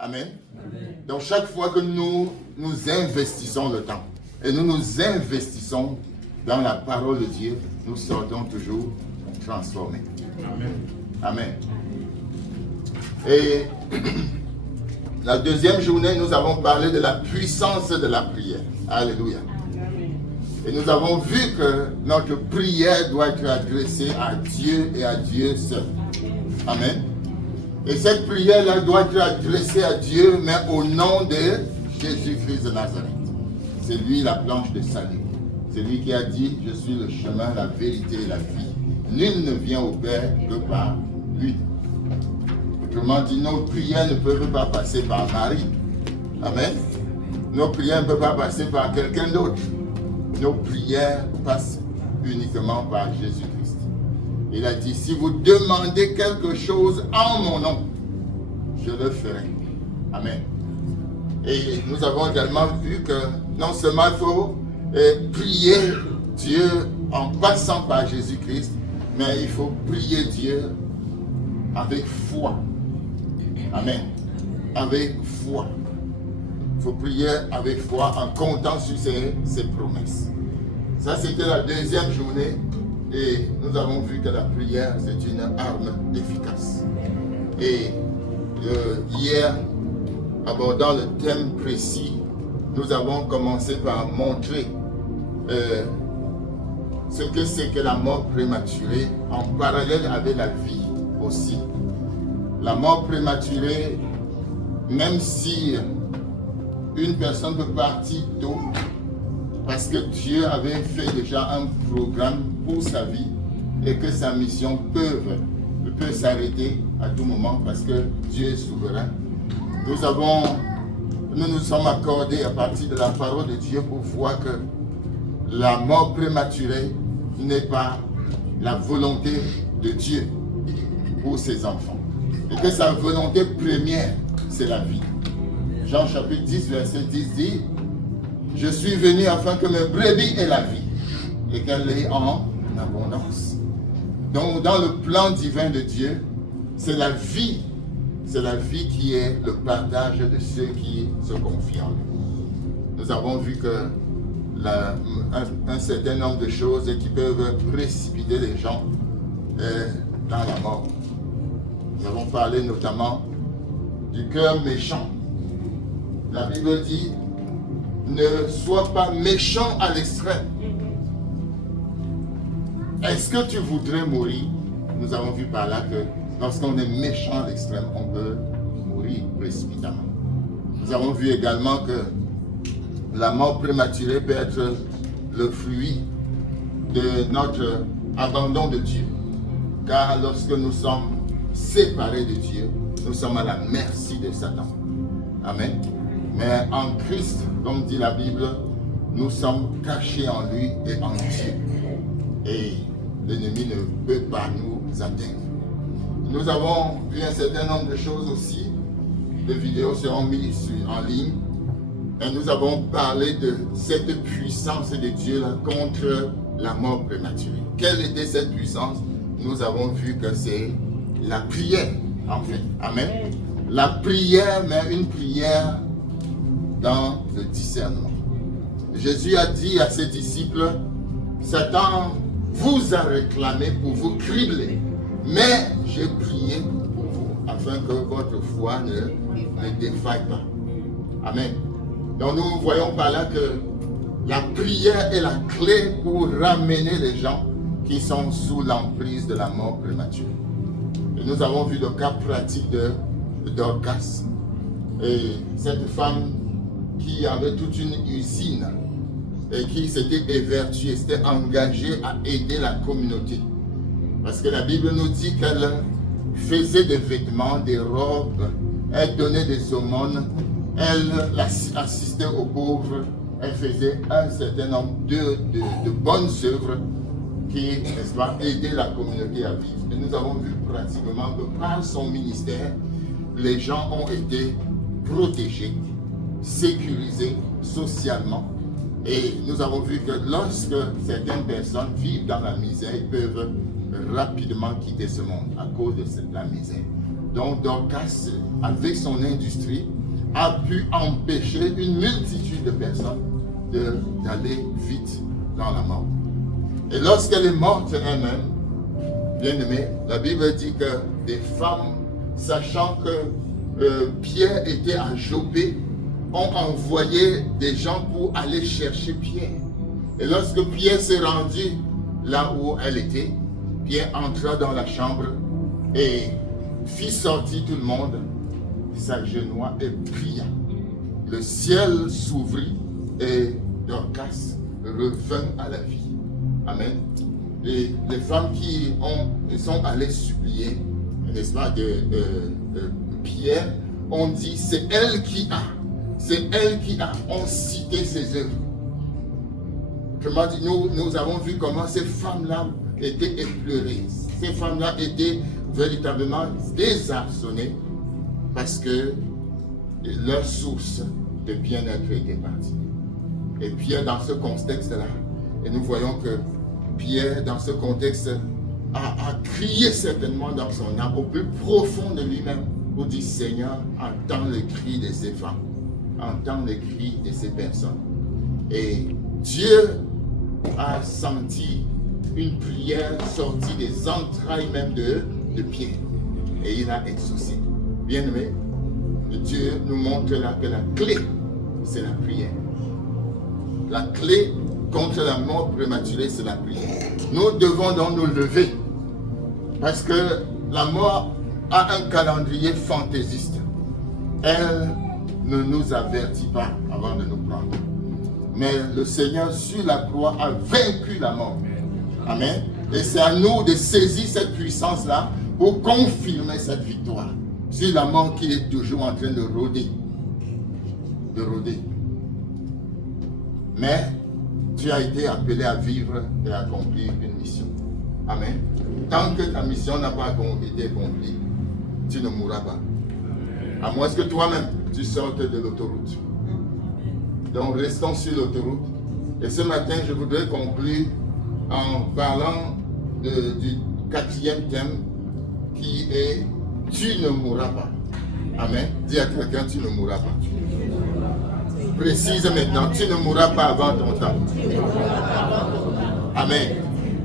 Amen. Donc chaque fois que nous investissons le temps et nous investissons dans la parole de Dieu, nous sortons toujours transformés. Amen. Amen. Et la deuxième journée, nous avons parlé de la puissance de la prière. Alléluia. Et nous avons vu que notre prière doit être adressée à Dieu et à Dieu seul. Amen. Et cette prière-là doit être adressée à Dieu, mais au nom de Jésus-Christ de Nazareth. C'est lui la planche de salut. C'est lui qui a dit, je suis le chemin, la vérité et la vie. Nul ne vient au Père que par lui. Autrement dit, nos prières ne peuvent pas passer par Marie. Amen. Nos prières ne peuvent pas passer par quelqu'un d'autre. Nos prières passent uniquement par Jésus-Christ. Il a dit, si vous demandez quelque chose en mon nom, je le ferai. Amen. Et nous avons également vu que non seulement il faut prier Dieu en passant par Jésus-Christ, mais il faut prier Dieu avec foi. Amen. Avec foi. Il faut prier avec foi en comptant sur ses promesses. Ça, c'était la deuxième journée. Et nous avons vu que la prière, c'est une arme efficace. Et hier, abordant le thème précis, nous avons commencé par montrer ce que c'est que la mort prématurée en parallèle avec la vie aussi. La mort prématurée, même si une personne peut partir tôt, parce que Dieu avait fait déjà un programme pour sa vie et que sa mission peut s'arrêter à tout moment parce que Dieu est souverain. Nous nous sommes accordés à partir de la parole de Dieu pour voir que la mort prématurée n'est pas la volonté de Dieu pour ses enfants. Et que sa volonté première, c'est la vie. Jean chapitre 10, verset 10 dit, « Je suis venu afin que mes brebis aient la vie et qu'elle ait en abondance. » Donc dans le plan divin de Dieu, c'est la vie qui est le partage de ceux qui se confient en lui. Nous avons vu que un certain nombre de choses qui peuvent précipiter les gens dans la mort. Nous avons parlé notamment du cœur méchant. La Bible dit, ne sois pas méchant à l'extrême. Est-ce que tu voudrais mourir? Nous avons vu par là que lorsqu'on est méchant à l'extrême, on peut mourir précipitamment. Nous avons vu également que la mort prématurée peut être le fruit de notre abandon de Dieu. Car lorsque nous sommes séparés de Dieu, nous sommes à la merci de Satan. Amen. Mais en Christ, comme dit la Bible, nous sommes cachés en lui et en Dieu. Et l'ennemi ne peut pas nous atteindre. Nous avons vu un certain nombre de choses aussi. Les vidéos seront mises en ligne. Et nous avons parlé de cette puissance de Dieu là, contre la mort prématurée. Quelle était cette puissance? Nous avons vu que c'est la prière, en fait. Amen. La prière, mais une prière dans le discernement. Jésus a dit à ses disciples, Satan vous a réclamé pour vous cribler, mais j'ai prié pour vous afin que votre foi ne défaille pas. Amen. Donc nous voyons par là que la prière est la clé pour ramener les gens qui sont sous l'emprise de la mort prématurée. Et nous avons vu le cas pratique de Dorcas. Et cette femme qui avait toute une usine et qui s'était évertuée, s'était engagée à aider la communauté. Parce que la Bible nous dit qu'elle faisait des vêtements, des robes, elle donnait des aumônes, elle assistait aux pauvres, elle faisait un certain nombre de bonnes œuvres qui, n'est-ce pas, aidaient la communauté à vivre. Et nous avons vu pratiquement que par son ministère, les gens ont été protégés, sécurisés socialement. Et nous avons vu que lorsque certaines personnes vivent dans la misère, ils peuvent rapidement quitter ce monde à cause de la misère. Donc Dorcas, avec son industrie, a pu empêcher une multitude de personnes d'aller vite dans la mort. Et lorsqu'elle est morte elle-même, bien aimé, la Bible dit que des femmes, sachant que Pierre était à Jopé, ont envoyé des gens pour aller chercher Pierre. Et lorsque Pierre s'est rendu là où elle était, Pierre entra dans la chambre et fit sortir tout le monde, s'agenouilla et pria. Le ciel s'ouvrit et Dorcas revint à la vie. Amen. Et les femmes qui sont allées supplier, n'est-ce pas, de Pierre, ont dit, c'est elle qui a, ont cité ses œuvres. Autrement dit, nous avons vu comment ces femmes-là étaient éplorées. Ces femmes-là étaient véritablement désarçonnées parce que leur source de bien-être était partie. Et Pierre, dans ce contexte-là, et nous voyons que Pierre, dans ce contexte, a crié certainement dans son âme, au plus profond de lui-même, pour dire, Seigneur, entends le cri de ces femmes, entends le cri de ces personnes. Et Dieu a senti une prière sortie des entrailles même de Pierre. Et il a exaucé. Bien-aimé, Dieu nous montre là que la clé, c'est la prière. La clé contre la mort prématurée, c'est la prière. Nous devons donc nous lever. Parce que la mort a un calendrier fantaisiste. Elle ne nous avertit pas avant de nous prendre. Mais le Seigneur sur la croix a vaincu la mort. Amen. Et c'est à nous de saisir cette puissance-là pour confirmer cette victoire sur la mort qui est toujours en train de rôder. De rôder. Mais tu as été appelé à vivre et à accomplir une mission. Amen. Tant que ta mission n'a pas été accomplie, tu ne mourras pas. À moins que toi-même, tu sortes de l'autoroute. Donc restons sur l'autoroute. Et ce matin, je voudrais conclure en parlant du 4e thème qui est « Tu ne mourras pas ». Amen. Dis à quelqu'un « Tu ne mourras pas ». Précise maintenant, tu ne mourras pas avant ton temps. Amen.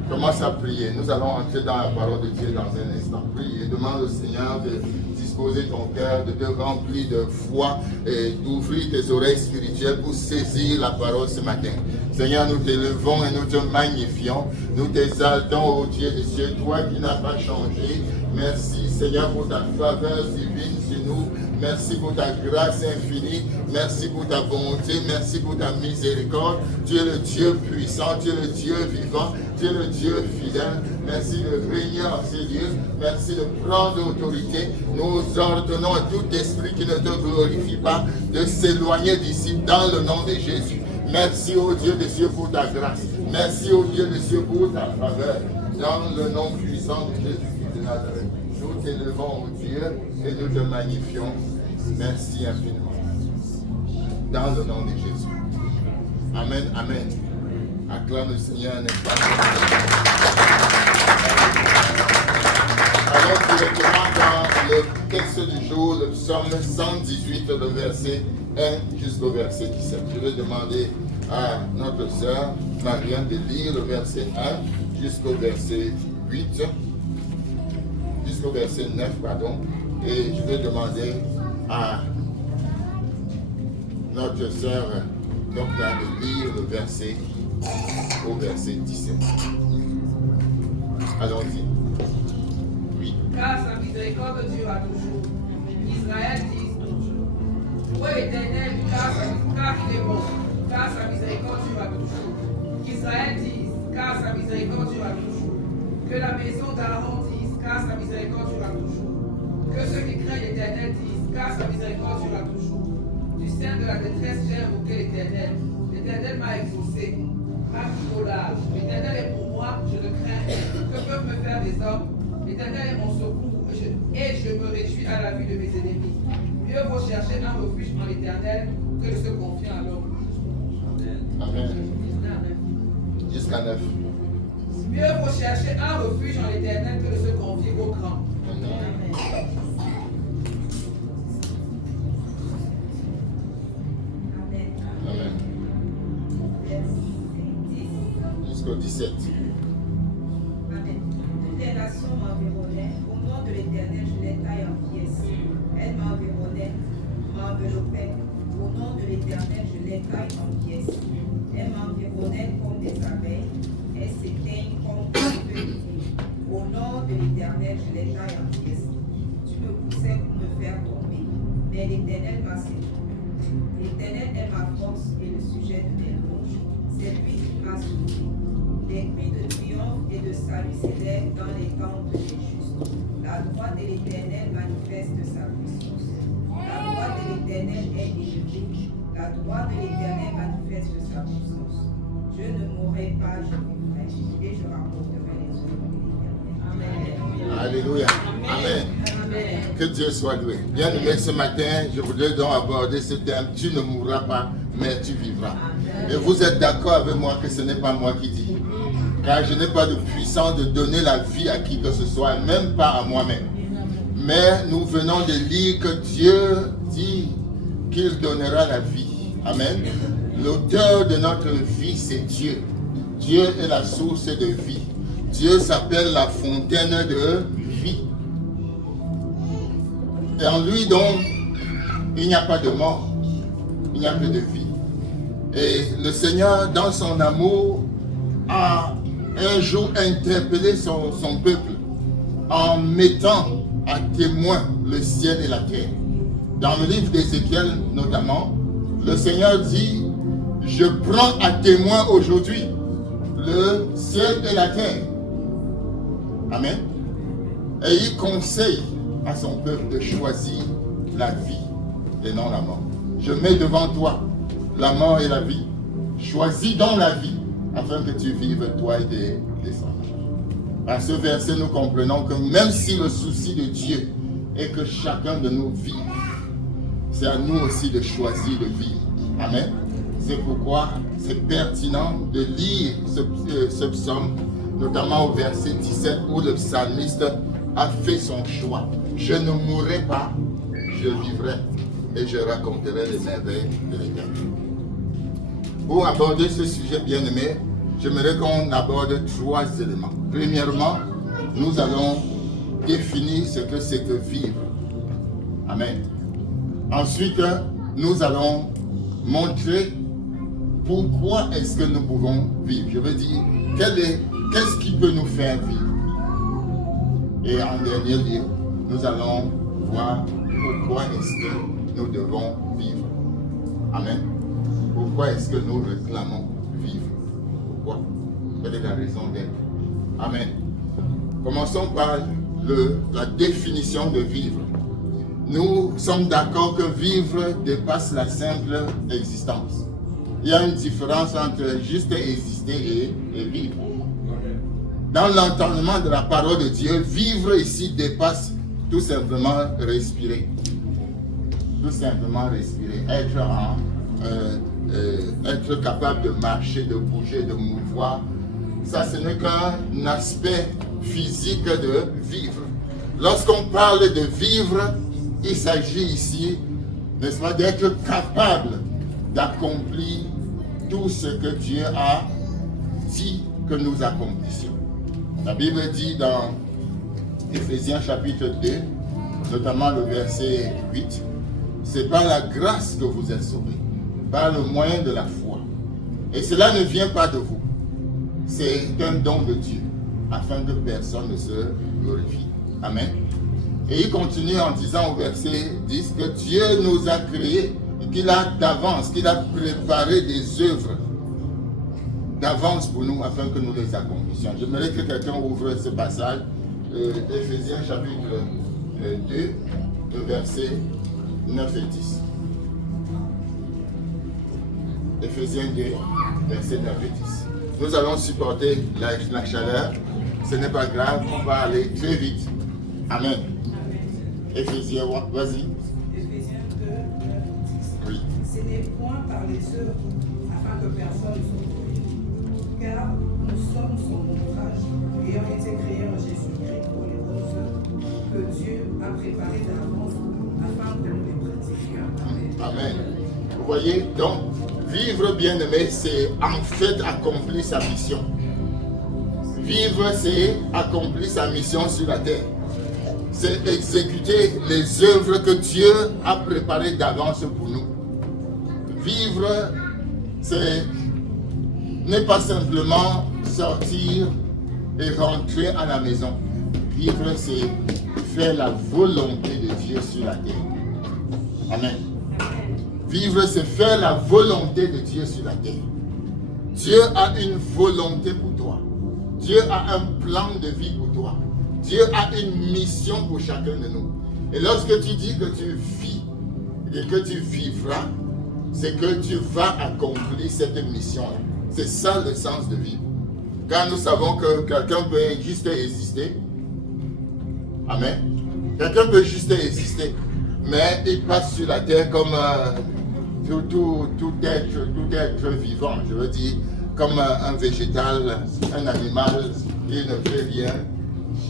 Commence à prier. Nous allons entrer dans la parole de Dieu dans un instant. Prie et demande au Seigneur de disposer ton cœur, de te remplir de foi et d'ouvrir tes oreilles spirituelles pour saisir la parole ce matin. Seigneur, nous t'élevons et nous te magnifions. Nous t'exaltons, ô Dieu des cieux, toi qui n'as pas changé. Merci Seigneur pour ta faveur divine sur nous. Merci pour ta grâce infinie. Merci pour ta bonté. Merci pour ta miséricorde. Tu es le Dieu puissant. Tu es le Dieu vivant. Tu es le Dieu fidèle. Merci de régner en ces lieux. Merci de prendre l'autorité. Nous ordonnons à tout esprit qui ne te glorifie pas de s'éloigner d'ici dans le nom de Jésus. Merci au Dieu des cieux pour ta grâce. Merci au Dieu des cieux pour ta faveur. Dans le nom puissant de Jésus-Christ de Nazareth. Nous t'élevons au Dieu et nous te magnifions. Merci infiniment. Dans le nom de Jésus. Amen, amen. Acclame le Seigneur, n'est-ce pas? Alors directement dans le texte du jour, le psaume 118, le verset 1 jusqu'au verset 17. Je vais demander à notre sœur Marianne de lire le verset 1 jusqu'au verset 8. Jusqu'au verset 9, pardon. Et je vais demander à notre sœur Docta de lire le verset au verset 17. Allons-y. Oui. Car sa miséricorde durera toujours. Israël dit toujours. Ô Éternel, car il est bon, car sa miséricorde durera toujours. Israël dit, car sa miséricorde durera toujours. Que la maison d'Aaron dise, car sa miséricorde durera toujours. Que ceux qui craignent l'Éternel disent, car sa miséricorde durera toujours. Du sein de la détresse, j'ai invoqué l'Éternel. L'Éternel m'a exaucé. Ma collage. L'Éternel est pour moi, je le crains. Que peuvent me faire les hommes? L'Éternel est mon secours et je me réjouis à la vue de mes ennemis. Mieux vaut chercher un refuge en l'Éternel que de se confier à l'homme. Amen. Jusqu'à 9. Mieux vaut chercher un refuge en l'Éternel que de se confier au grand. Amen. chapitre 17. Amen. Toutes les nations m'environnaient. Au nom de l'Éternel, je les taille en pièces. Elles m'environnaient, m'enveloppaient. Au nom de l'Éternel, je les taille en pièces. Elles m'environnaient comme des abeilles. Elles s'éteignent comme un feu de vie. Au nom de l'Éternel, je les taille en pièces. Tu me poussais pour me faire tomber, mais l'Éternel m'a séduit. L'Éternel est ma force et le sujet de mes louanges. C'est lui qui m'a sauvé. Des cris de triomphe et de salut s'élèvent dans les tentes des justes. La droite de l'Éternel manifeste sa puissance. La droite de l'Éternel est élevée. La droite de l'Éternel manifeste sa puissance. Je ne mourrai pas, je vivrai, et je rapporterai les œuvres de l'Éternel. Amen. Alléluia. Amen. Que Dieu soit loué. Bien aimé, ce matin, je voudrais donc aborder ce thème. Tu ne mourras pas, mais tu vivras. Et vous êtes d'accord avec moi que ce n'est pas moi qui dis. Car je n'ai pas de puissance de donner la vie à qui que ce soit, même pas à moi-même. Mais nous venons de lire que Dieu dit qu'il donnera la vie. Amen. L'auteur de notre vie, c'est Dieu. Dieu est la source de vie. Dieu s'appelle la fontaine de vie. Et en lui, donc, il n'y a pas de mort. Il n'y a que de vie. Et le Seigneur, dans son amour, a un jour interpellé son peuple en mettant à témoin le ciel et la terre. Dans le livre d'Ézéchiel, notamment, le Seigneur dit, je prends à témoin aujourd'hui le ciel et la terre. Amen. Et il conseille à son peuple de choisir la vie et non la mort. Je mets devant toi la mort et la vie. Choisis donc la vie afin que tu vives toi et tes descendants. Par ce verset, nous comprenons que même si le souci de Dieu est que chacun de nous vive, c'est à nous aussi de choisir de vivre. Amen. C'est pourquoi c'est pertinent de lire ce psaume, notamment au verset 17 où le psalmiste a fait son choix. Je ne mourrai pas, je vivrai et je raconterai les merveilles de l'Éternel. Pour aborder ce sujet bien-aimé, j'aimerais qu'on aborde 3 éléments. Premièrement, nous allons définir ce que c'est que vivre. Amen. Ensuite, nous allons montrer pourquoi est-ce que nous pouvons vivre. Je veux dire, qu'est-ce qui peut nous faire vivre. Et en dernier lieu, nous allons voir pourquoi est-ce que nous devons vivre. Amen. Pourquoi est-ce que nous réclamons vivre? Pourquoi? Quelle est la raison d'être? Amen. Commençons par la définition de vivre. Nous sommes d'accord que vivre dépasse la simple existence. Il y a une différence entre juste exister et vivre. Dans l'entendement de la parole de Dieu, vivre ici dépasse tout simplement respirer. Tout simplement respirer. Être capable de marcher, de bouger, de mouvoir. Ça, ce n'est qu'un aspect physique de vivre. Lorsqu'on parle de vivre, il s'agit ici, n'est-ce pas, d'être capable d'accomplir tout ce que Dieu a dit que nous accomplissions. La Bible dit dans Éphésiens chapitre 2, notamment le verset 8, c'est par la grâce que vous êtes sauvés, par le moyen de la foi. Et cela ne vient pas de vous. C'est un don de Dieu, afin que personne ne se glorifie. Amen. Et il continue en disant au verset 10 que Dieu nous a créés et qu'il a d'avance, qu'il a préparé des œuvres d'avance pour nous afin que nous les accomplissions. J'aimerais que quelqu'un ouvre ce passage, Éphésiens chapitre 2, le verset 9 et 10. Éphésiens 2, verset 9 et 10. Nous allons supporter la chaleur. Ce n'est pas grave, on va aller très vite. Amen. Éphésiens, vas-y. Éphésiens 2, 9, 10. Oui. Ce n'est point par les œuvres, afin que personne ne soit glorifié. Car nous sommes son ouvrage, ayant été créés en Jésus-Christ pour les bonnes œuvres que Dieu a préparées d'avance, afin que nous les pratiquions. Amen. Vous voyez, donc, vivre bien-aimé, c'est en fait accomplir sa mission. Vivre, c'est accomplir sa mission sur la terre. C'est exécuter les œuvres que Dieu a préparées d'avance pour nous. Vivre, c'est n'est pas simplement sortir et rentrer à la maison. Vivre, c'est faire la volonté de Dieu sur la terre. Amen. Vivre, c'est faire la volonté de Dieu sur la terre. Dieu a une volonté pour toi. Dieu a un plan de vie pour toi. Dieu a une mission pour chacun de nous. Et lorsque tu dis que tu vis et que tu vivras, c'est que tu vas accomplir cette mission-là. C'est ça le sens de vivre. Car nous savons que quelqu'un peut juste exister. Amen. Quelqu'un peut juste exister. Mais il passe sur la terre comme tout être vivant. Je veux dire, comme un végétal, un animal, il ne fait rien.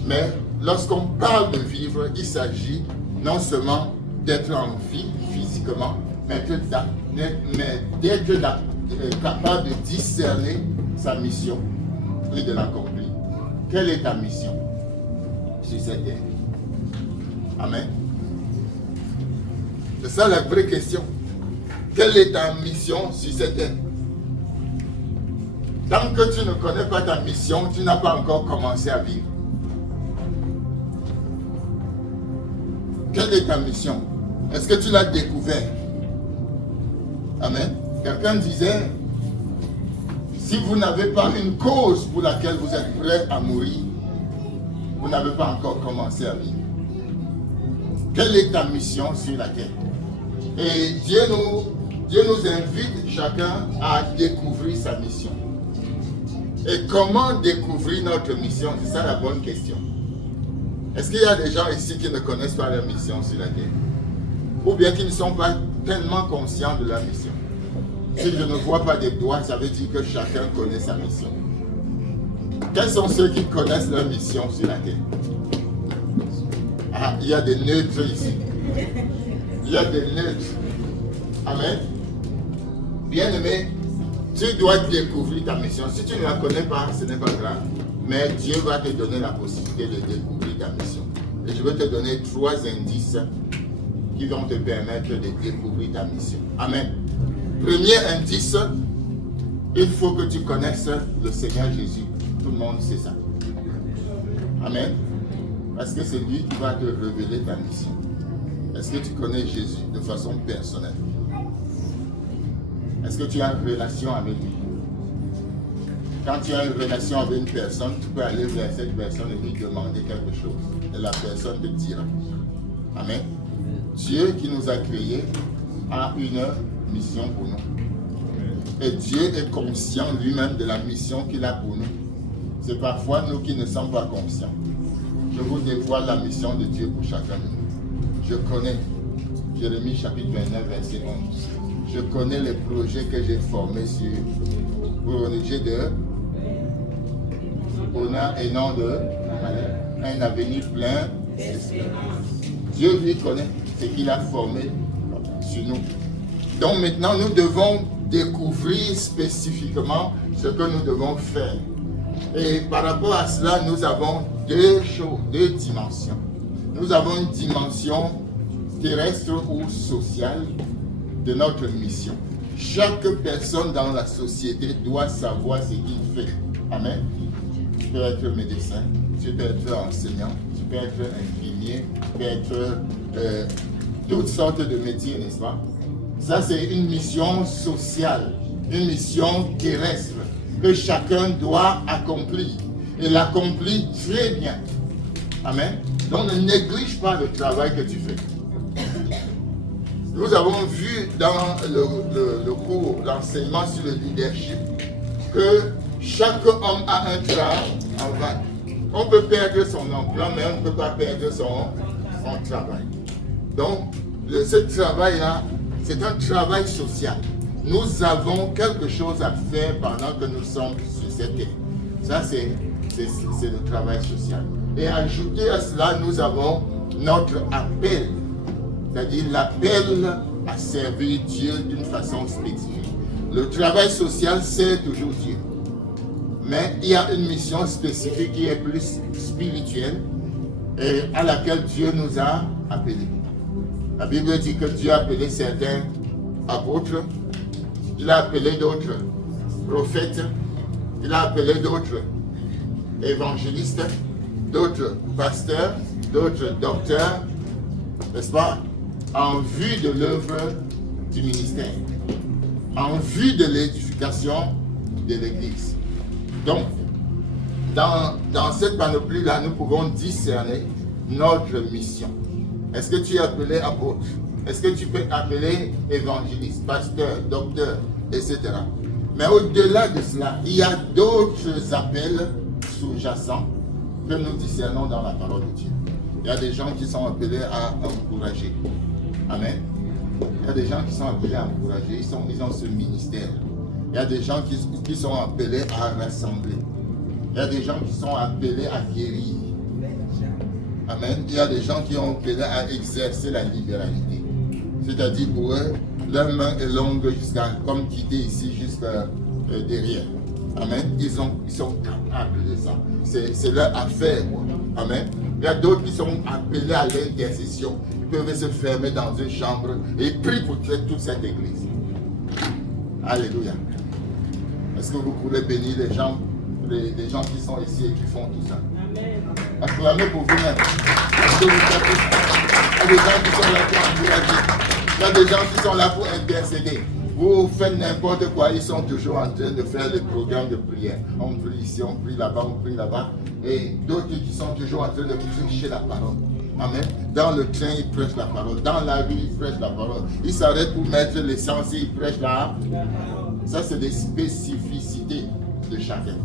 Mais lorsqu'on parle de vivre, il s'agit non seulement d'être en vie physiquement, mais d'être capable de discerner sa mission et de l'accomplir. Quelle est ta mission sur cette terre? Amen. C'est ça la vraie question. Quelle est ta mission sur cette terre? Tant que tu ne connais pas ta mission, tu n'as pas encore commencé à vivre. Quelle est ta mission? Est-ce que tu l'as découvert? Amen. Quelqu'un disait, si vous n'avez pas une cause pour laquelle vous êtes prêt à mourir, vous n'avez pas encore commencé à vivre. Quelle est ta mission sur la terre? Et Dieu nous invite chacun à découvrir sa mission. Et comment découvrir notre mission? C'est ça la bonne question. Est-ce qu'il y a des gens ici qui ne connaissent pas leur mission sur la terre? Ou bien qui ne sont pas tellement conscients de leur mission? Si je ne vois pas des doigts, ça veut dire que chacun connaît sa mission. Quels sont ceux qui connaissent leur mission sur la terre? Ah, il y a des neutres ici. Il y a des neutres. Amen. Bien-aimé, tu dois découvrir ta mission. Si tu ne la connais pas, ce n'est pas grave. Mais Dieu va te donner la possibilité de découvrir ta mission. Et je vais te donner 3 indices qui vont te permettre de découvrir ta mission. Amen. Premier indice, il faut que tu connaisses le Seigneur Jésus. Tout le monde sait ça. Amen. Parce que c'est lui qui va te révéler ta mission. Est-ce que tu connais Jésus de façon personnelle? Est-ce que tu as une relation avec lui? Quand tu as une relation avec une personne, tu peux aller vers cette personne et lui demander quelque chose. Et la personne te dira. Amen. Dieu qui nous a créés a une mission pour nous. Et Dieu est conscient lui-même de la mission qu'il a pour nous. C'est parfois nous qui ne sommes pas conscients. Je vous dévoile la mission de Dieu pour chacun de nous. Je connais Jérémie chapitre 29, verset 11. Je connais les projets que j'ai formés sur pour un objet de honneur et non de un avenir plein d'espérance. Dieu lui connaît ce qu'il a formé sur nous. Donc maintenant, nous devons découvrir spécifiquement ce que nous devons faire. Et par rapport à cela, nous avons deux dimensions. Nous avons une dimension terrestre ou sociale de notre mission. Chaque personne dans la société doit savoir ce qu'il fait. Amen. Tu peux être médecin, tu peux être enseignant, tu peux être infirmier, tu peux être toutes sortes de métiers, n'est-ce pas? Ça, c'est une mission sociale, une mission terrestre que chacun doit accomplir. Et l'accomplir très bien. Amen. Donc, ne néglige pas le travail que tu fais. Nous avons vu dans le cours, l'enseignement sur le leadership, que chaque homme a un travail. On peut perdre son emploi, mais on ne peut pas perdre son travail. Donc, ce travail-là, c'est un travail social. Nous avons quelque chose à faire pendant que nous sommes sur cette terre. Ça, c'est le travail social. Et ajouté à cela, nous avons notre appel. C'est-à-dire l'appel à servir Dieu d'une façon spécifique. Le travail social sert toujours Dieu. Mais il y a une mission spécifique qui est plus spirituelle et à laquelle Dieu nous a appelés. La Bible dit que Dieu a appelé certains apôtres, il a appelé d'autres prophètes, il a appelé d'autres évangélistes, d'autres pasteurs, d'autres docteurs, n'est-ce pas, en vue de l'œuvre du ministère, en vue de l'édification de l'Église. Donc, dans cette panoplie-là, nous pouvons discerner notre mission. Est-ce que tu es appelé apôtre? Est-ce que tu peux appeler évangéliste, pasteur, docteur, etc. Mais au-delà de cela, il y a d'autres appels sous-jacents que nous discernons dans la parole de Dieu. Il y a des gens qui sont appelés à encourager. Amen. Il y a des gens qui sont appelés à encourager. Ils ont ce ministère. Il y a des gens qui sont appelés à rassembler. Il y a des gens qui sont appelés à guérir. Amen. Il y a des gens qui ont appelé à exercer la libéralité. C'est-à-dire pour eux, leur main est longue jusqu'à, comme quitter ici, jusqu'à derrière. Amen. Ils sont capables de ça. C'est leur affaire. Amen. Il y a d'autres qui sont appelés à l'intercession. Ils peuvent se fermer dans une chambre et prier pour toute cette église. Alléluia. Est-ce que vous pourrez bénir les gens qui sont ici et qui font tout ça? Amen. Acclamez pour vous-même. Est-ce que vous faites tout ça? Il y a des gens qui sont là pour encourager. Il y a des gens qui sont là pour intercéder. Vous faites n'importe quoi, ils sont toujours en train de faire les programmes de prière. On prie ici, on prie là-bas, on prie là-bas. Et d'autres qui sont toujours en train de prêcher la parole. Amen. Dans le train, ils prêchent la parole. Dans la rue, ils prêchent la parole. Ils s'arrêtent pour mettre l'essence et ils prêchent la parole. Ça, c'est des spécificités de chacun.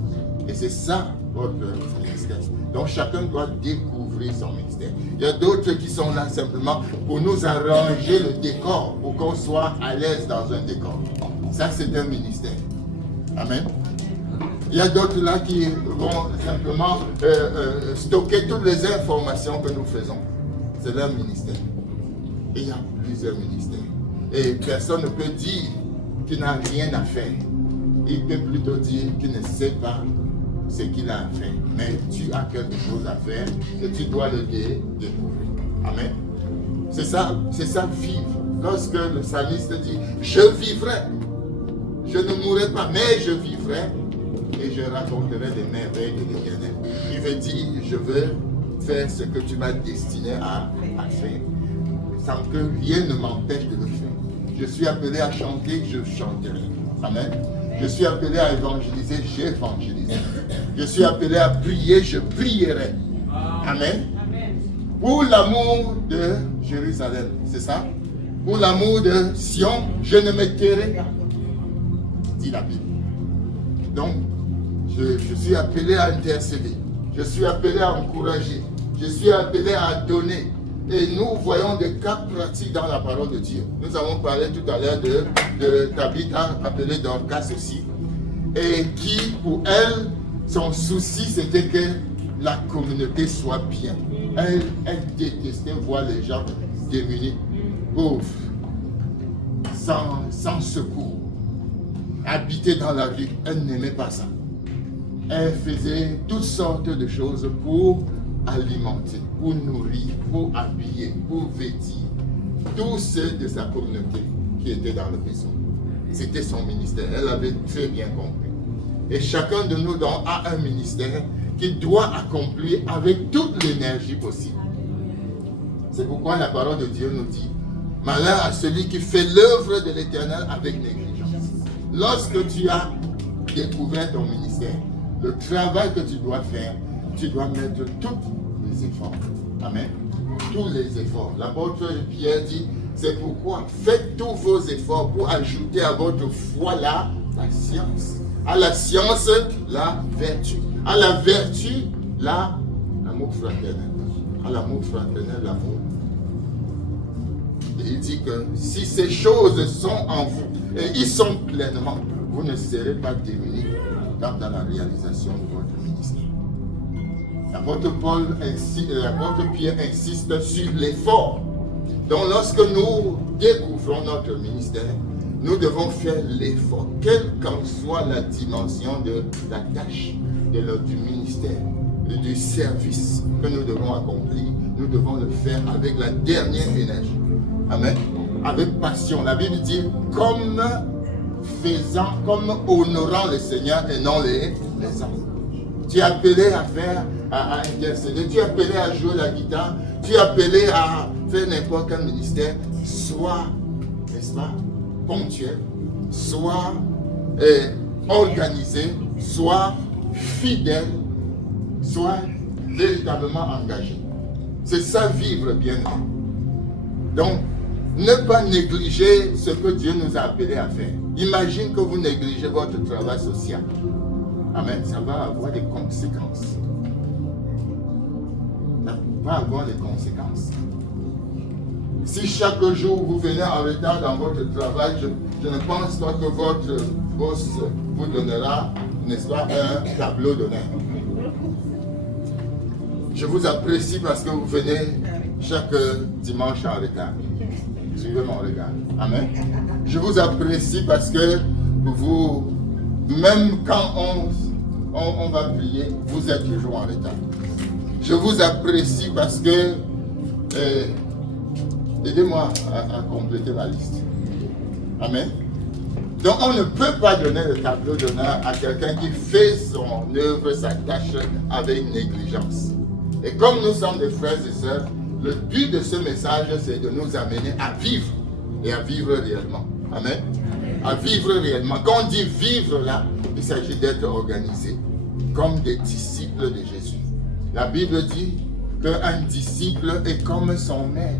Et c'est ça votre ministère. Donc chacun doit découvrir son ministère. Il y a d'autres qui sont là simplement pour nous arranger le décor, pour qu'on soit à l'aise dans un décor. Ça, c'est un ministère. Amen. Il y a d'autres là qui vont simplement stocker toutes les informations que nous faisons. C'est leur ministère. Et il y a plusieurs ministères. Et personne ne peut dire qu'il n'a rien à faire. Il peut plutôt dire qu'il ne sait pas ce qu'il a à faire. Mais tu as quelque chose à faire et tu dois le découvrir. Amen. C'est ça vivre. Lorsque le psalmiste dit « Je vivrai, je ne mourrai pas, mais je vivrai et je raconterai des merveilles de l'Éternel. » Il veut dire « Je veux faire ce que tu m'as destiné à faire, sans que rien ne m'empêche de le faire. Je suis appelé à chanter, je chanterai. Amen. Je suis appelé à évangéliser, j'évangéliserai. Je suis appelé à prier, je prierai. Amen. Pour l'amour de Jérusalem, c'est ça? Pour l'amour de Sion, je ne me tairai pas, dit la Bible. Donc, je suis appelé à intercéder. Je suis appelé à encourager. Je suis appelé à donner. Et nous voyons des cas pratiques dans la parole de Dieu. Nous avons parlé tout à l'heure de Tabitha, appelée Dorcas aussi, et qui, pour elle, son souci, c'était que la communauté soit bien. Elle détestait voir les gens démunis, pauvres, sans secours, habiter dans la rue. Elle n'aimait pas ça. Elle faisait toutes sortes de choses pour alimenter, pour nourrir, pour habiller, pour vêtir tous ceux de sa communauté qui étaient dans le maison. C'était son ministère. Elle avait très bien compris. Et chacun de nous a un ministère qu'il doit accomplir avec toute l'énergie possible. C'est pourquoi la parole de Dieu nous dit « Malheur à celui qui fait l'œuvre de l'Éternel avec négligence. » Lorsque tu as découvert ton ministère, le travail que tu dois faire, tu dois mettre tous les efforts. Amen. Tous les efforts. L'apôtre Pierre dit, c'est pourquoi faites tous vos efforts pour ajouter à votre foi la science. À la science, la vertu. À la vertu, l'amour fraternel. À l'amour fraternel, l'amour. Il dit que si ces choses sont en vous, et ils sont pleinement, vous ne serez pas démunis dans la réalisation de votre ministère. L'apôtre Pierre insiste sur l'effort. Donc lorsque nous découvrons notre ministère, nous devons faire l'effort, quelle qu'en soit la dimension de la tâche, du ministère, du service que nous devons accomplir. Nous devons le faire avec la dernière énergie. Amen. Avec passion. La Bible dit comme honorant le Seigneur et non les hommes. Tu es appelé à faire, à intercéder, tu es appelé à jouer la guitare, tu es appelé à faire n'importe quel ministère. Sois, n'est-ce pas, ponctuel, sois organisé, sois fidèle, sois véritablement engagé. C'est ça vivre bien. Donc, ne pas négliger ce que Dieu nous a appelés à faire. Imagine que vous négligez votre travail social. Amen. Ça va avoir des conséquences. Ça va avoir des conséquences. Si chaque jour vous venez en retard dans votre travail, je ne pense pas que votre boss vous donnera, n'est-ce pas, un tableau d'honneur. Je vous apprécie parce que vous venez chaque dimanche en retard. Suivez mon regard. Amen. Je vous apprécie parce que vous, même quand on va prier, vous êtes toujours en retard. Je vous apprécie parce que, aidez-moi à compléter la liste. Amen. Donc on ne peut pas donner le tableau d'honneur à quelqu'un qui fait son œuvre, sa tâche avec négligence. Et comme nous sommes des frères et sœurs, le but de ce message, c'est de nous amener à vivre et à vivre réellement. Amen. À vivre réellement. Quand on dit vivre là, il s'agit d'être organisé comme des disciples de Jésus. La Bible dit qu'un disciple est comme son maître.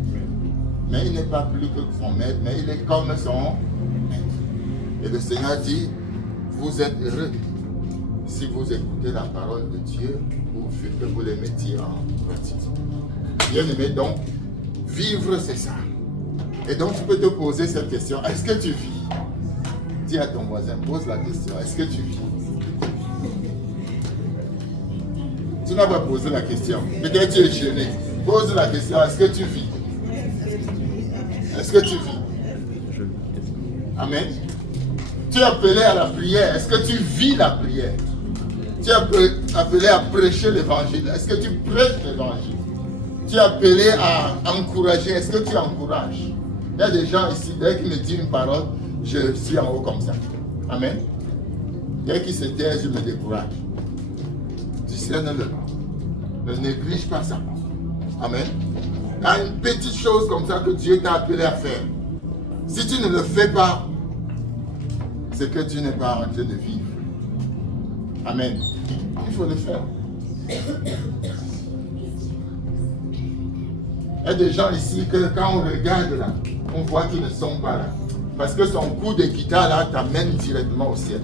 Mais il n'est pas plus que son maître, mais il est comme son maître. Et le Seigneur dit, vous êtes heureux si vous écoutez la parole de Dieu ou que vous les mettiez en pratique. Bien aimé, donc, vivre c'est ça. Et donc tu peux te poser cette question, est-ce que tu vis? Dis à ton voisin, pose la question, est-ce que tu vis? Tu n'as pas posé la question, peut-être tu es gêné. Pose la question, est-ce que tu vis? Est-ce que tu vis? Amen. Tu es appelé à la prière, est-ce que tu vis la prière? Tu es appelé à prêcher l'évangile, est-ce que tu prêches l'évangile? Tu es appelé à encourager, est-ce que tu encourages? Il y a des gens ici, dès qu'ils me disent une parole, je suis en haut comme ça. Amen. Dès qu'ils se taisent, je me décourage. Discerne-le. Ne néglige pas ça. Amen. Il y a une petite chose comme ça que Dieu t'a appelé à faire. Si tu ne le fais pas, c'est que tu n'es pas en train de vivre. Amen. Il faut le faire. Il y a des gens ici que quand on regarde là, on voit qu'ils ne sont pas là. Parce que son coup de guitare là t'amène directement au ciel.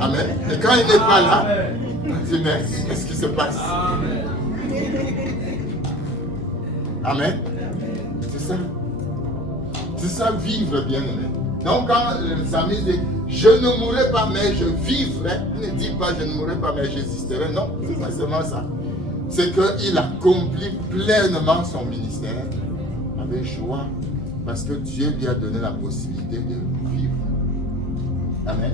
Amen. Et quand il n'est pas là, tu dis, mais qu'est-ce qui se passe? Amen. C'est ça. C'est ça, vivre bien aimé. Donc quand le psalmiste dit, je ne mourrai pas mais je vivrai, il ne dit pas je ne mourrai pas mais j'existerai. Non, c'est pas seulement ça. C'est qu'il accomplit pleinement son ministère avec joie parce que Dieu lui a donné la possibilité de vivre. Amen.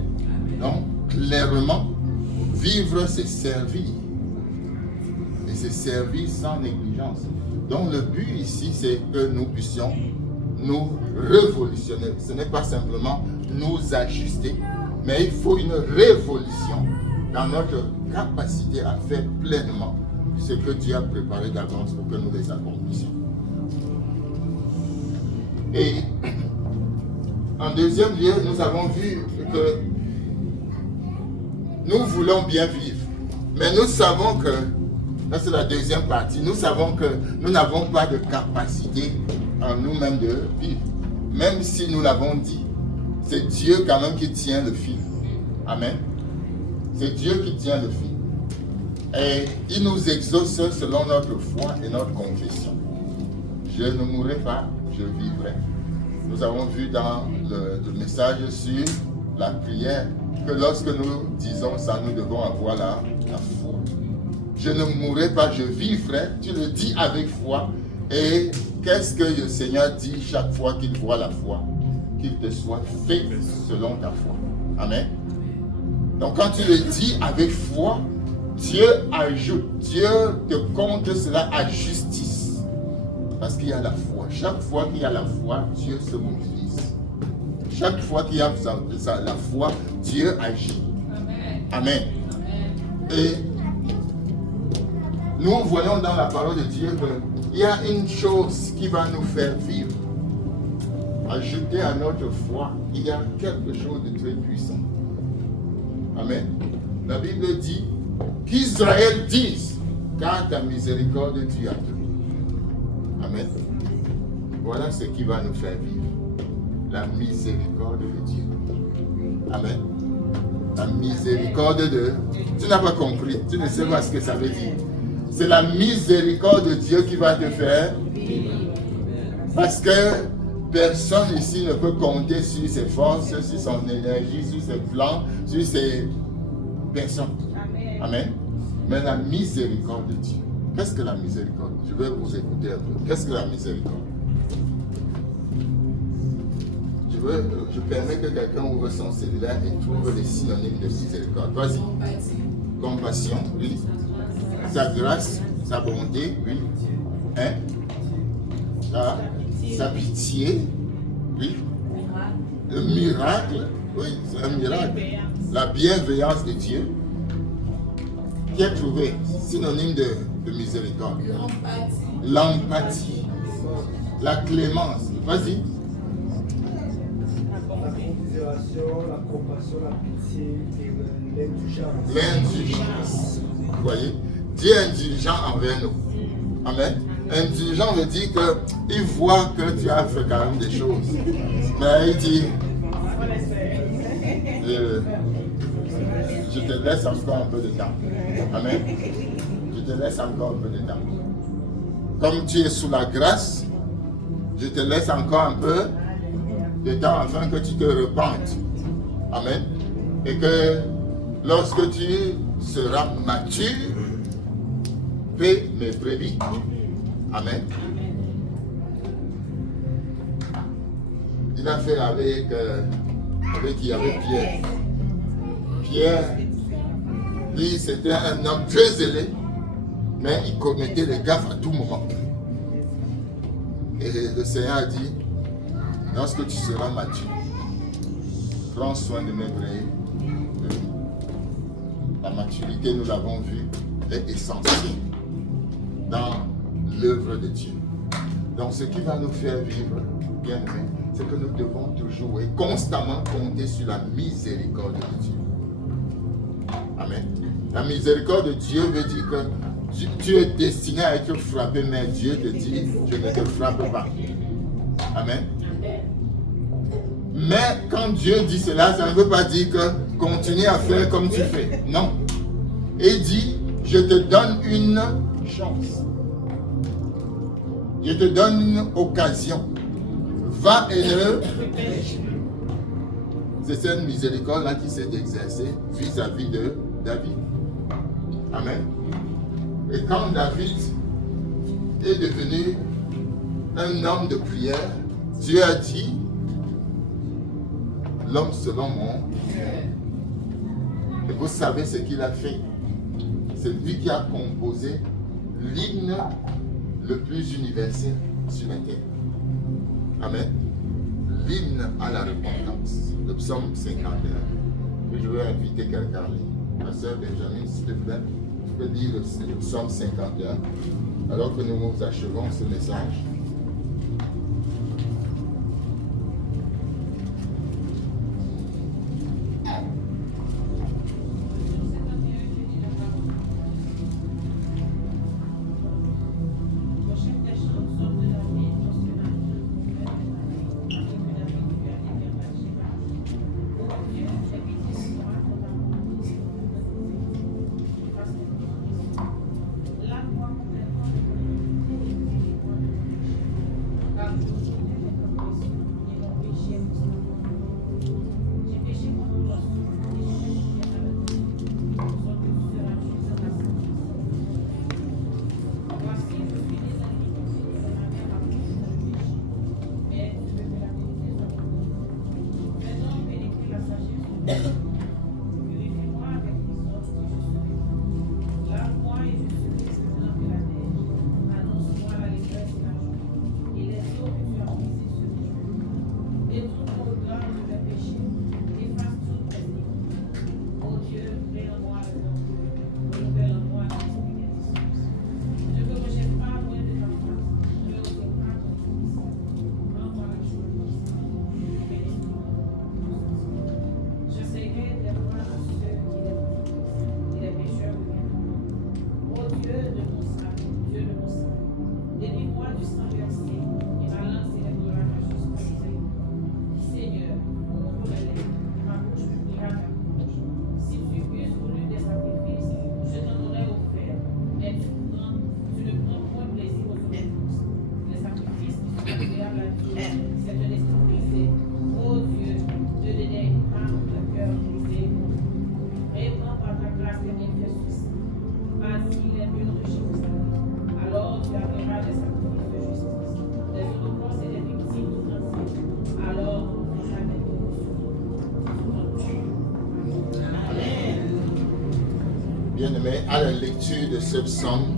Donc, clairement, vivre, c'est servir. Et c'est servir sans négligence. Donc, le but ici, c'est que nous puissions nous révolutionner. Ce n'est pas simplement nous ajuster, mais il faut une révolution dans notre capacité à faire pleinement ce que Dieu a préparé d'avance pour que nous les accomplissions. Et en deuxième lieu, nous avons vu que nous voulons bien vivre. Mais nous savons que, là c'est la deuxième partie, nous savons que nous n'avons pas de capacité en nous-mêmes de vivre. Même si nous l'avons dit, c'est Dieu quand même qui tient le fil. Amen. C'est Dieu qui tient le fil. Et il nous exauce selon notre foi et notre confession. Je ne mourrai pas, je vivrai. Nous avons vu dans le message sur la prière que lorsque nous disons ça, nous devons avoir la foi. Je ne mourrai pas, je vivrai. Tu le dis avec foi. Et qu'est-ce que le Seigneur dit chaque fois qu'il voit la foi? qu'il te soit fait selon ta foi. Amen. Donc quand tu le dis avec foi, Dieu ajoute, Dieu te compte cela à justice. Parce qu'il y a la foi. Chaque fois qu'il y a la foi, Dieu se mobilise. Chaque fois qu'il y a la foi, Dieu agit. Amen. Et nous voyons dans la parole de Dieu qu'il y a une chose qui va nous faire vivre. Ajouter à notre foi, il y a quelque chose de très puissant. Amen. La Bible dit qu'Israël dise, car ta miséricorde Dieu a tenu. Amen. Voilà ce qui va nous faire vivre. La miséricorde de Dieu. Amen. La miséricorde de... Tu n'as pas compris. Tu ne sais pas ce que ça veut dire. C'est la miséricorde de Dieu qui va te faire vivre. Parce que personne ici ne peut compter sur ses forces, sur son énergie, sur ses plans, sur ses... Personne. Amen. Mais la miséricorde de Dieu. Qu'est-ce que la miséricorde? Je vais vous écouter un peu. Qu'est-ce que la miséricorde? Je permets que quelqu'un ouvre son cellulaire et trouve les synonymes de miséricorde. Vas-y. Compassion, oui. Sa grâce, sa bonté, oui. Hein? Sa pitié, oui. Le miracle, oui, c'est un miracle. La bienveillance de Dieu. Qui a trouvé synonyme de miséricorde? L'empathie. La clémence. Vas-y. La compassion, la pitié et l'indulgence. L'indulgence. Vous voyez? Dieu est indulgent envers nous. Amen. Indulgent veut dire qu'il voit que tu as fait quand même des choses. Mais il dit, je te laisse encore un peu de temps. Amen. Je te laisse encore un peu de temps. Comme tu es sous la grâce, je te laisse encore un peu de temps afin que tu te repentes. Amen. Et que lorsque tu seras mature, paie mes brebis. Amen. Il a fait avec qui? Avec Pierre. Pierre, lui, c'était un homme très zélé, mais il commettait des gaffes à tout moment. Et le Seigneur a dit, lorsque tu seras mature, prends soin de mes brebis. La maturité, nous l'avons vu, est essentielle dans l'œuvre de Dieu. Donc ce qui va nous faire vivre, bien aimé, c'est que nous devons toujours et constamment compter sur la miséricorde de Dieu. Amen. La miséricorde de Dieu veut dire que tu es destiné à être frappé, mais Dieu te dit, je ne te frappe pas. Amen. Mais quand Dieu dit cela, ça ne veut pas dire que continue à faire comme tu fais. Non. Il dit, je te donne une chance. Je te donne une occasion. Va et ne. C'est cette miséricorde-là qui s'est exercée vis-à-vis de David. Amen. Et quand David est devenu un homme de prière, Dieu a dit, l'homme selon mon cœur. Et vous savez ce qu'il a fait. C'est lui qui a composé l'hymne le plus universel sur la terre. Amen. L'hymne à la repentance, le psaume 51. Et je vais inviter quelqu'un à lire. Ma soeur Benjamin, s'il te plaît, tu peux lire le psaume 51 alors que nous achevons ce message. Purifie-moi avec l'hysope et je serai pur. Lave-moi et je serai plus blanc que la neige. Annonce-moi l'allégresse et la joie. Et les eaux que tu as brisées se réjouiront. Et tout mon regard de mes péchés. Efface toutes mes iniquités. Ô Dieu, crée en moi le nom. Renouvelle en moi l'esprit d'innocence. Ne me rejette pas loin de ta face. Ne me rejette pas ton fils. Rends-moi la joie de ton salut. J'enseignerai tes lois à ceux qui les brisent, et les pécheurs reviendront. Ô Dieu de mon salut, Dieu de mon salut, délivre-moi du sang versé, et ma langue célébrera ta juste miséricorde. Seigneur, ouvre mes lèvres, ma bouche publiera ta louange. Si tu eusses voulu des sacrifices, je t'en aurais offert, mais tu ne prends point plaisir aux holocaustes. Les sacrifices qui sont agréables à Dieu, c'est un esprit brisé. Ô Dieu, ne dédaigne pas le cœur brisé. Répands par ta grâce les bienfaits suscités. Vas-y les murs de Jérusalem. Alors tu agréeras des sacrifices de justice, des holocaustes et des victimes tout entières. Alors jamais Amen. Bien-aimés, à la lecture de ce psaume,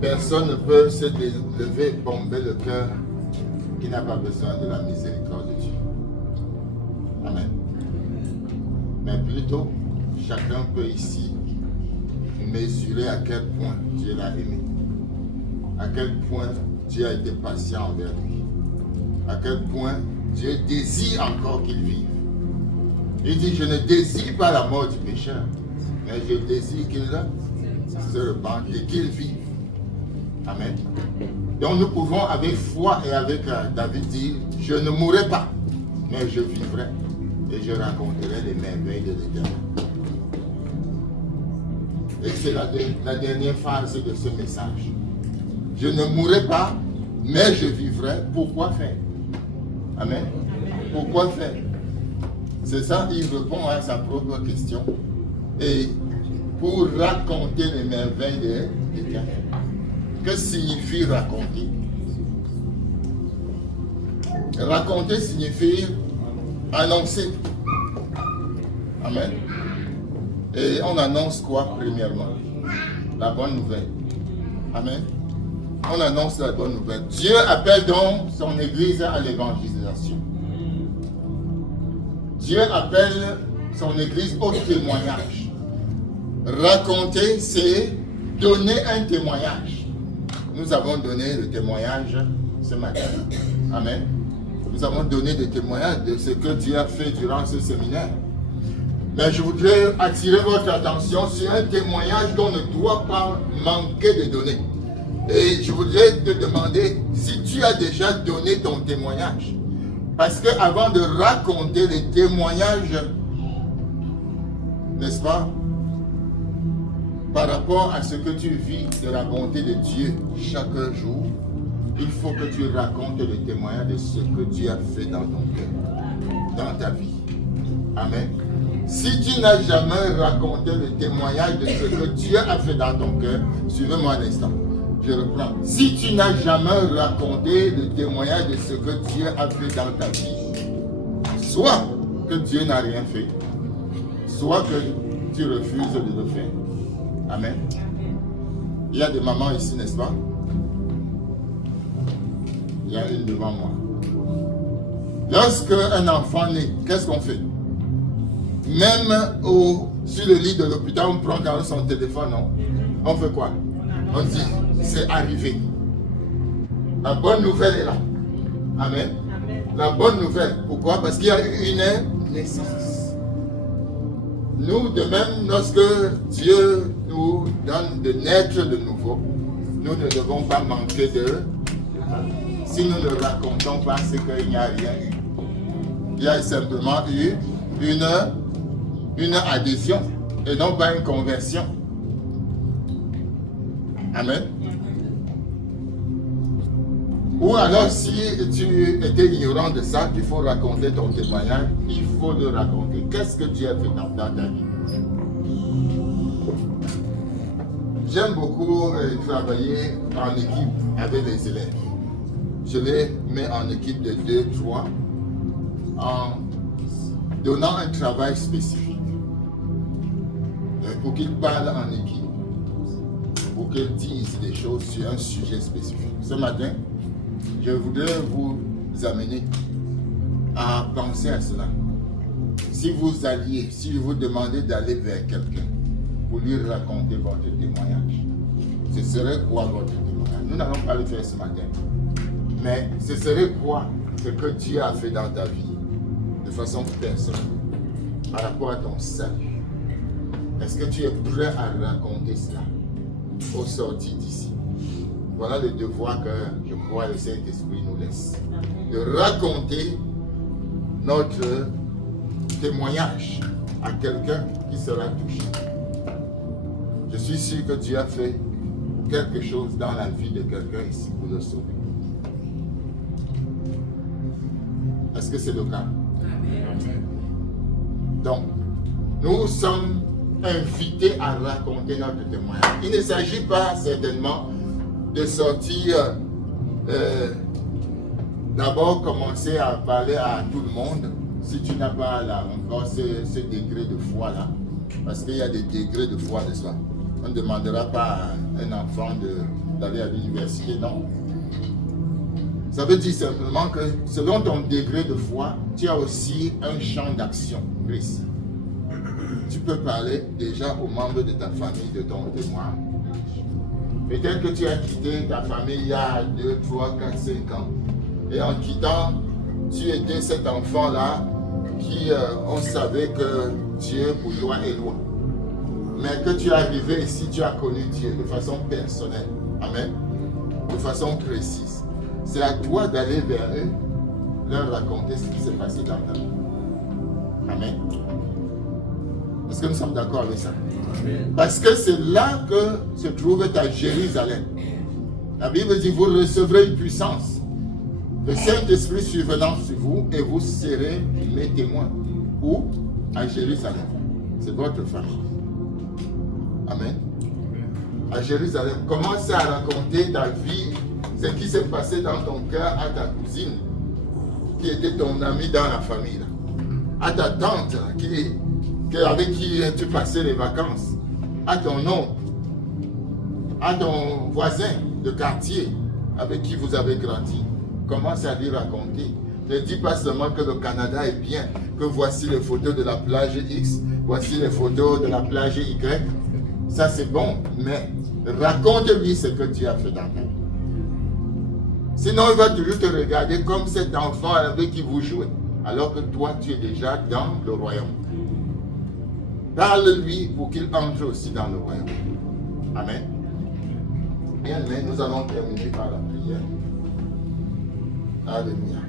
personne ne peut se lever et bomber le cœur qui n'a pas besoin de la miséricorde de Dieu. Amen. Mais plutôt, chacun peut ici mesurer à quel point Dieu l'a aimé, à quel point Dieu a été patient envers lui, à quel point Dieu désire encore qu'il vive. Il dit, je ne désire pas la mort du pécheur, mais je désire qu'il se repente et qu'il vive. Amen. Donc nous pouvons avec foi et avec David dire, je ne mourrai pas, mais je vivrai et je raconterai les merveilles de l'Éternel. Et c'est la dernière phase de ce message. Je ne mourrai pas, mais je vivrai. Pourquoi faire? Amen. Pourquoi faire? C'est ça, il répond à sa propre question. Et pour raconter les merveilles de l'Éternel. Que signifie raconter? Raconter signifie annoncer. Amen. Et on annonce quoi premièrement? La bonne nouvelle. Amen. On annonce la bonne nouvelle. Dieu appelle donc son église à l'évangélisation. Dieu appelle son église au témoignage. Raconter, c'est donner un témoignage. Nous avons donné le témoignage ce matin. Amen. Nous avons donné des témoignages de ce que Dieu a fait durant ce séminaire. Mais je voudrais attirer votre attention sur un témoignage qu'on ne doit pas manquer de donner. Et je voudrais te demander si tu as déjà donné ton témoignage. Parce que avant de raconter les témoignages, n'est-ce pas, par rapport à ce que tu vis de la bonté de Dieu chaque jour, il faut que tu racontes le témoignage de ce que Dieu a fait dans ton cœur, dans ta vie. Amen. Si tu n'as jamais raconté le témoignage de ce que Dieu a fait dans ton cœur, suivez-moi un instant. Je reprends. Si tu n'as jamais raconté le témoignage de ce que Dieu a fait dans ta vie, soit que Dieu n'a rien fait, soit que tu refuses de le faire. Amen. Il y a des mamans ici, n'est-ce pas? Il y a une devant moi. Lorsque un enfant naît, qu'est-ce qu'on fait? Même sur le lit de l'hôpital, on prend quand même son téléphone, non? On fait quoi? On dit, c'est arrivé. La bonne nouvelle est là. Amen. La bonne nouvelle. Pourquoi? Parce qu'il y a eu une naissance. Nous, de même, lorsque Dieu nous donne de naître de nouveau, nous ne devons pas manquer de... Si nous ne racontons pas, c'est qu'il n'y a rien eu. Il y a simplement eu une adhésion et non pas une conversion. Amen. Ou alors, si tu étais ignorant de ça, qu'il faut raconter ton témoignage, il faut le raconter. Qu'est-ce que Dieu a fait dans ta vie? J'aime beaucoup travailler en équipe avec les élèves. Je les mets en équipe de 2, 3. donnant un travail spécifique. Pour qu'il parle en équipe, pour qu'il dise des choses sur un sujet spécifique. Ce matin, je voudrais vous amener à penser à cela. Si vous alliez, si je vous demandais d'aller vers quelqu'un pour lui raconter votre témoignage, ce serait quoi votre témoignage? Nous n'allons pas le faire ce matin. Mais ce serait quoi ce que Dieu a fait dans ta vie de façon personnelle par rapport à ton salut? Est-ce que tu es prêt à raconter cela au sortir d'ici? Voilà le devoir que je crois le Saint-Esprit nous laisse. De raconter notre témoignage à quelqu'un qui sera touché. Je suis sûr que Dieu a fait quelque chose dans la vie de quelqu'un ici pour le sauver. Est-ce que c'est le cas? Amen. Donc, nous sommes invités à raconter notre témoignage. Il ne s'agit pas certainement de sortir, d'abord commencer à parler à tout le monde si tu n'as pas encore ce degré de foi là. Parce qu'il y a des degrés de foi de ça. On ne demandera pas à un enfant d'aller à l'université, non. Ça veut dire simplement que selon ton degré de foi, tu as aussi un champ d'action précis. Tu peux parler déjà aux membres de ta famille de ton témoin. Peut-être que tu as quitté ta famille il y a 2, 3, 4, 5 ans. Et en quittant, tu étais cet enfant-là qui, on savait que Dieu pour toi est loin. Mais que tu es arrivé ici, tu as connu Dieu de façon personnelle. Amen. De façon précise. C'est à toi d'aller vers eux, leur raconter ce qui s'est passé dans ta vie. Amen. Est-ce que nous sommes d'accord avec ça? Amen. Parce que c'est là que se trouve ta Jérusalem. La Bible dit, vous recevrez une puissance. Le Saint-Esprit survenant sur vous et vous serez mes témoins. Où? À Jérusalem. C'est votre famille. Amen. À Jérusalem. Commence à raconter ta vie, ce qui s'est passé dans ton cœur à ta cousine, qui était ton amie dans la famille. À ta tante, avec qui tu passais les vacances. À ton oncle. À ton voisin de quartier, avec qui vous avez grandi. Commence à lui raconter. Ne dis pas seulement que le Canada est bien, que voici les photos de la plage X, voici les photos de la plage Y. Ça c'est bon, mais raconte-lui ce que tu as fait dans ta vie. Sinon il va toujours te regarder comme cet enfant avec qui vous jouez, alors que toi tu es déjà dans le royaume. Parle-lui pour qu'il entre aussi dans le royaume. Amen. Bien, mais nous allons terminer par la prière. Alléluia.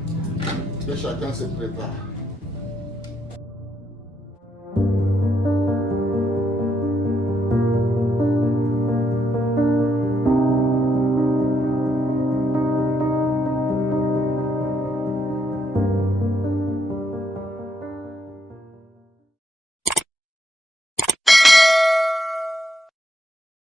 Que chacun se prépare.